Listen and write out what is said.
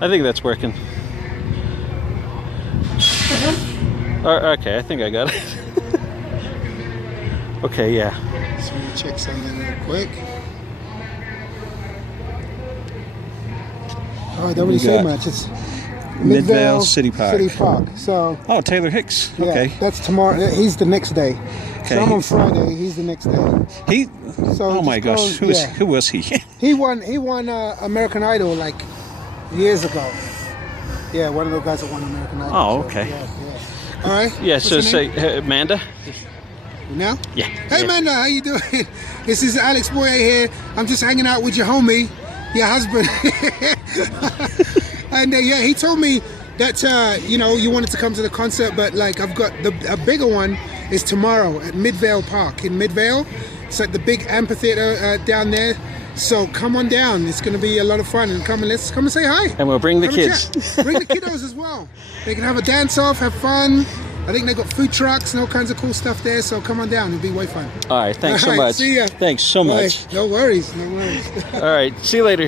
I think that's working. Okay, I think I got it. Okay, yeah. So let me check something real quick. Oh, it don't really You say got much. It's Midvale City Park. City Park. So Oh, Taylor Hicks. yeah, Okay. that's tomorrow. He's the next day. Okay. So I'm on Friday. He's the next day. He. So Oh my just gosh. go- yeah. Who was he? He won American Idol like years ago. Yeah, one of those guys that won American Idol. Oh, So, okay. yeah. All right. Yeah. What's So your say name? Amanda. Now? Yeah. Hey, yeah. Amanda, how you doing? This is Alex Boyer here. I'm just hanging out with your homie, your husband. And yeah, he told me that you wanted to come to the concert, but like I've got a bigger one is tomorrow at Midvale Park in Midvale. It's like the big amphitheater down there. So come on down. It's going to be a lot of fun, and let's come and say hi. And we'll bring the Come and kids. chat. Bring the kiddos as well. They can have a dance off, have fun. I think they got food trucks and all kinds of cool stuff there. So come on down. It'll be way fun. All right. Thanks so All right, much. see ya. Thanks so Bye. much. No worries. No worries. All right. See you later.